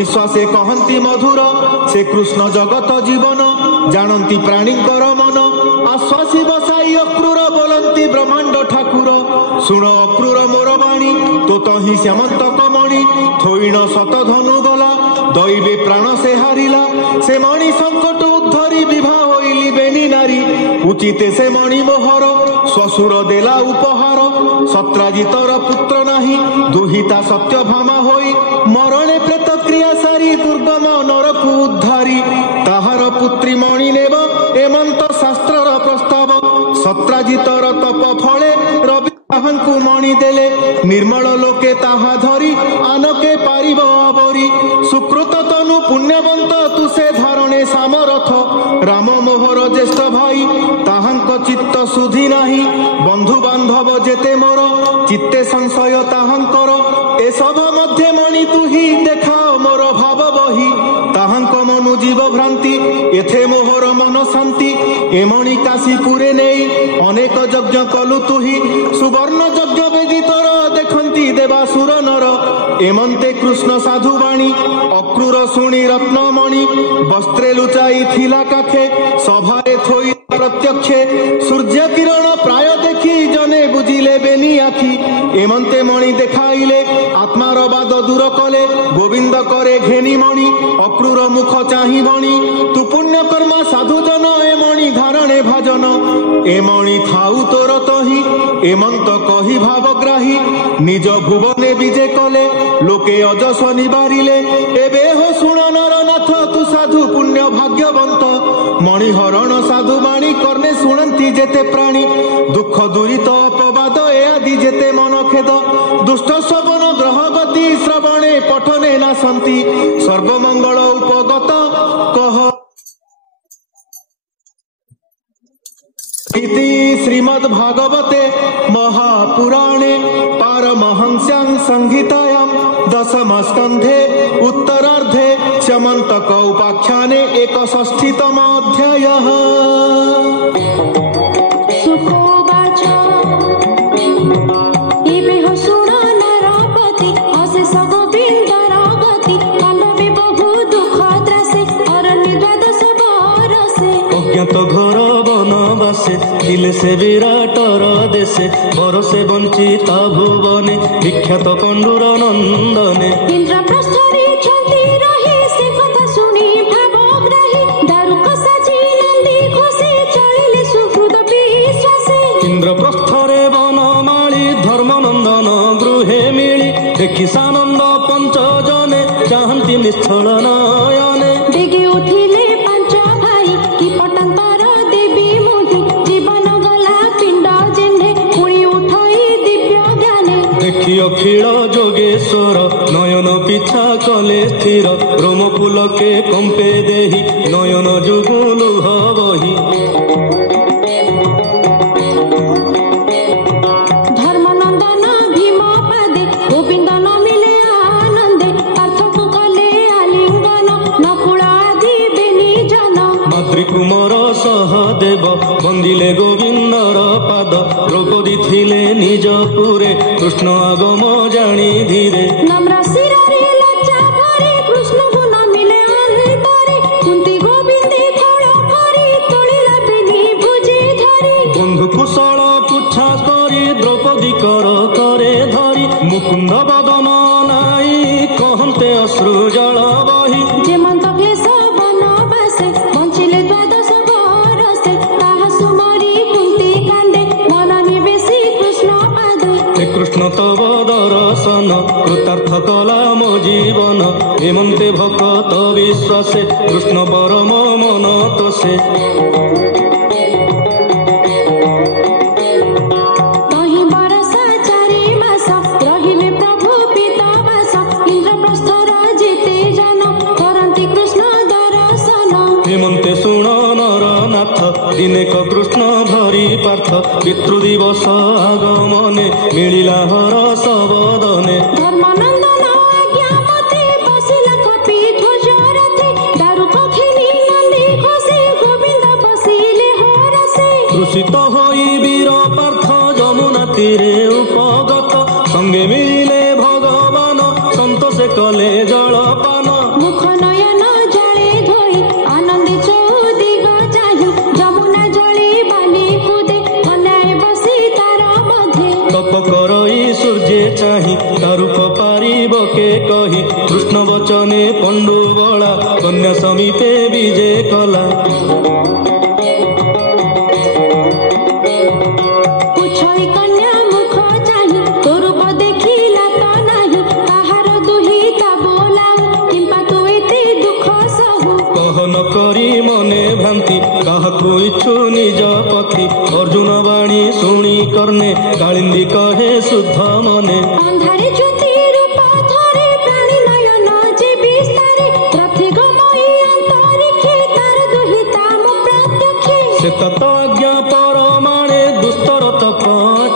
विश्वासे कहती मधुर से कृष्ण जगत जीवन जानती प्राणीकर मन आश्वासी बसाई अक्रूर बोलती ब्रह्मांड ठाकुर शुण अक्रूर मोर बाणी तो तही श्यामंत कमणि थोइण शत धनु गला दैवे प्राण से हारिला से मणि संकट उद्धरी विवाह होइली बेनी नारी उचिते से मणि मोहर श्वशुर देला उपहार सत्राजितर पुत्र नाही दुहिता सत्य भामा होई मरणे प्रेत क्रिया सारी दुर्गम नरकु उद्धारी ताहार पुत्री मणि नेब एमंत शास्त्रर प्रस्ताव सत्राजितर तप फले रवि ताहांकु मणि देले निर्मल लोके ताहा धरी आनके पारिब अबरी सुकृत तनु पुण्यवंत तुसे धारणे सामरथ राम मोहर ज्येष्ठ भाई ताहांक चित्त सुधी नाही बंधु बांधव जेते मोर चित्ते संशय ताहांकर एसब मध्य मणि तुही देखा मोर भाव बही ताहांक मनु जीव भ्रांति एथे मोहर मन शांति एमणि काशीपुरे नेई अनेक यज्ञ कलु तुही सुवर्ण यज्ञ वेदितर देखंती देवासुर नर एमंते कृष्ण साधु बाणी अक्रूर शुणी रत्नमणि वस्त्रे लुचाई थिला काखे सभारे थोई प्रत्यक्षे सूर्य किरण प्राय देखी जने बुझिले बेनी आखि एमंते मणि देखाइले आत्मार बाद दूर कले गोविंद करे घेनी मणि अक्रूर मुख चाहि बणी तु पुण्य कर्मा साधु जन ए मणि धारणे भजन ए मणि थाउ तोर तही एमंत कही भावग्राही निज भुवने विजे कले लोके अजस निबारिले एबे हो शुण नरनाथ तु साधु पुण्य भाग्यवंत मणिहरण साधु बाणी कर्णे शुणंती जेते प्राणी दुख दुरित अपवाद ए आदि जेते मन खेद दुष्ट श्रवण ग्रह गति श्रवणे पठने नासंती सर्वमंगल उपगत कह इति श्रीमद्भागवते महापुराणे पारमहंस्यां संहितायां दशमस्कन्धे उत्तरार्धे स्यमन्तक उपाख्याने 61तम अध्यायः। दिले से विराटर देशे बरसे वंचिता भुवने विख्यात पंडुर नंदने इंद्रप्रस्थरे छंती रहे से कथा सुनी भावग्राही दारुक साजी नंदी घोषे चलिले सुहृद विश्वासे इंद्रप्रस्थरे वनमाली धर्मनंदन गृहे मिली देखि सानंद पंच जने चाहंती निश्चल नयने देगे उठिले पंच भाई कि पटांतर देवी मोदी जीवन गला पिंड जेन्हे पुणी उठाई दिव्य ज्ञाने देखि अखिल जोगेश्वर नयन पिछा कले स्थिर रोम पुलके कंपे देहि नयन जुगुलु हवहि धर्मनंदन भीम पादे गोविंद न मिले आनंदे पार्थक कले आलिंगन नकुलादि बेनी जन मातृकुमार सहदेव बंदिले गोविंदर पाद द्रौपदी थिले निज पुरे कृष्ण आगम जानी धीरे नम्र शिरे लज्जा भरे कृष्ण को न मिले अंतरे कुंती गोविंदे थोड़ा करी तोलिला बेनी भुजे धरी बंधु कुशल पुछा करी द्रौपदी कर करे धरी मुकुंद बदन नाई कहते अश्रु जल बही जेमंत क्लेश वनवासे बंचिले द्वादश बरसे ताहा सुमरी कुंती कांदे मन निवेशी कृष्ण पादे कृष्ण तव दर्शन कृतार्थ कला मो जीवन हेमंते भक्त विश्वासे कृष्ण परम मन तोसे तही बरसा चारि मास रहिले प्रभु पितावास इंद्रप्रस्थर जेते जन करंती कृष्ण दर्शन हेमंते शुण नरनाथ दिनेक कृष्ण धरी पार्थ पितृदिवस आगमने मिलिला हरस बदने धर्मनंदन आज्ञा मते बसिला कपि ध्वज रथे दारुक खेली नंदी घोषे गोविंद बसिले हरसे कृषित होई वीर पार्थ जमुना तीरे उपगत संगे मिले भगवान संतोषे कले जलपान ଚାହିଁ ତାରୁକ ପାରିବ କେ କହି କୃଷ୍ଣ ବଚନେ ପଣ୍ଡୁ ବଳା କନ୍ୟା ସମୀପେ ବିଜେ କଲା। ପୁଛଇ କନ୍ୟା ମୁଖ ଚାହିଁ ତୋରୂପ ଦେଖିଲା ତ ନାହିଁ କାହାର ଦୁହିତା ବୋଲାଉ କିମ୍ବା ତୁ ଏତେ ଦୁଃଖ ସହୁ। କହ ନ କରି ମନେ ଭ୍ରାନ୍ତି କାହାକୁ ଇଚ୍ଛୁ ନିଜ ପଥି ଅର୍ଜୁନ ବାଣୀ ଶୁଣି କର୍ଣ୍ଣେ କାଳିନ୍ଦୀ କହେ ଶୁଦ୍ଧ ମନେ। ଅନ୍ଧାରେ ଜ୍ୟୋତି ରୂପ ଧରେ ପ୍ରାଣୀ ନୟନ ଯେ ବିସ୍ତାରେ ରଥେ ଗମଇ ଅନ୍ତରିକ୍ଷେ ତାର ଦୁହିତା ମୁଁ ପ୍ରତ୍ୟକ୍ଷେ। ସେ ତତ ଆଜ୍ଞା ପରମାଣେ ଦୁସ୍ତର ତପ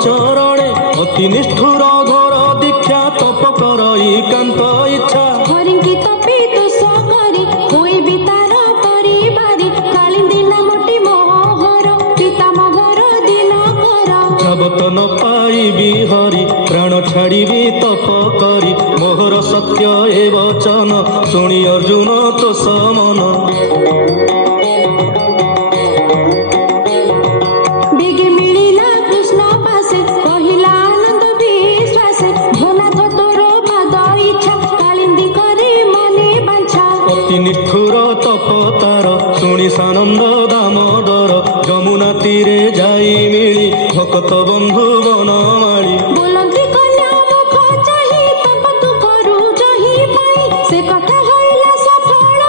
ଚରଣେ ଅତି ନିଷ୍ଠୁର ଘୋର ଦୀକ୍ଷା ତପ କରଇ କାନ୍ତ ଇଚ୍ଛା। ହରିଙ୍କି ତପି ଦୋଷ କରି ହୋଇବି ତାର ପରିବାରି କାଳିନ୍ଦୀ ନାମଟି ମୋହର ପିତାମହର ଦିନ କର। ଯାବତ ନ ପାଇବି ହରି ପ୍ରାଣ ଛାଡ଼ିବି ତପ କରି ମୋହର ସତ୍ୟ ଏ ବଚନ ଶୁଣି ଅର୍ଜୁନ ତୋଷ ମନ। ବେଗେ ମିଳିଲା କୃଷ୍ଣ ପାଶେ କହିଲା ଆନନ୍ଦ ବିଶ୍ୱାସେ ଭୋନାଥ ତୋର ପାଦ ଇଚ୍ଛା କାଳିନ୍ଦୀ କରେ ମନେ ବାଞ୍ଛା। ଅତି ନିଷ୍ଠୁର ତପ ତାର ଶୁଣି ସାନନ୍ଦ ଦାମୋଦର ଯମୁନା ତୀରେ ଯାଇ ମିଳି ଭକତ ବନ୍ଧୁ ବନମାଳି। ବୋଲନ୍ତି କନ୍ୟା ମୁଖ ଚାହିଁ ତପ ତୁ କରୁ ଜହି ପାଇଁ ସେ କଥା ହଇଲା ସଫଳ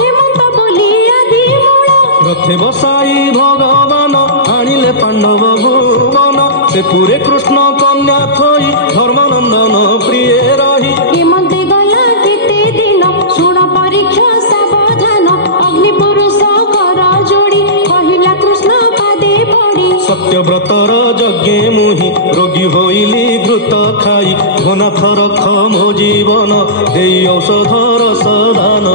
ହେମନ୍ତ ବୋଲି ଆଦି ମୂଳ। ରଥେ ବସାଇ ଭଗବାନ ଆଣିଲେ ପାଣ୍ଡବ ଭୁବନ ସେ ପୁରେ କୃଷ୍ଣ କନ୍ୟା ଥୋଇ ଧର୍ମନନ୍ଦନ ପ୍ରିୟ ରହି। ହେମନ୍ତେ ଗଲା କେତେ ଦିନ ଶୁଣ ପରୀକ୍ଷା ସାବଧାନ ଅଗ୍ନି ପୁରୁଷ କର ଯୋଡ଼ି କହିଲା କୃଷ୍ଣ ପାଦେ ପଡ଼ି। ସତ୍ୟବ୍ରତର ଯଜ୍ଞେ ମୁହିଁ ରୋଗୀ ହୋଇଲି ଘୃତ ଖାଇ ଘନାଥ ରଖ ମୋ ଜୀବନ ଦେଇ ଔଷଧର ସଦାନ।